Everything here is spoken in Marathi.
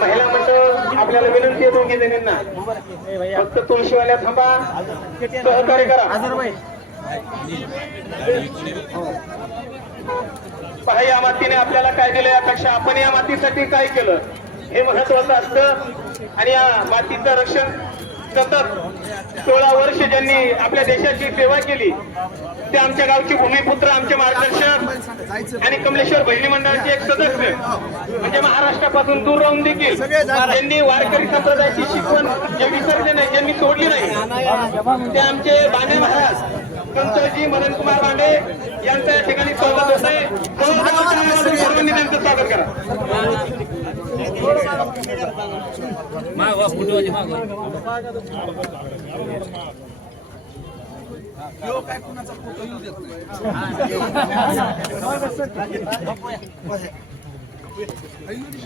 महिला मंडळ आपल्याला विनंती आहे दोघी जणींना फक्त तुळशीवाल्या थांबा, सहकार्य करा. पहा या मातीने आपल्याला काय दिलं, यापेक्षा आपण या मातीसाठी काय केलं हे महत्वाचं असतं. आणि या मातीचं रक्षण सतत 16 वर्ष ज्यांनी आपल्या देशाची सेवा केली ते आमच्या गावचे भूमिपुत्र, आमचे मार्गदर्शक आणि कमलेश्वर बहिणी मंडळाचे एक सदस्य, म्हणजे महाराष्ट्रापासून दूर राहून देखील त्यांनी वारकरी संप्रदायाची शिकवण जे विसरले नाही, ज्यांनी तोडली नाही, ते आमचे बांडे महाराज पंतजी मदन कुमार बांडे यांचं या ठिकाणी स्वागत होत आहे. सर्वांनी त्यांचं स्वागत करा. काय कुणाचा फोटो येऊ देत नाही.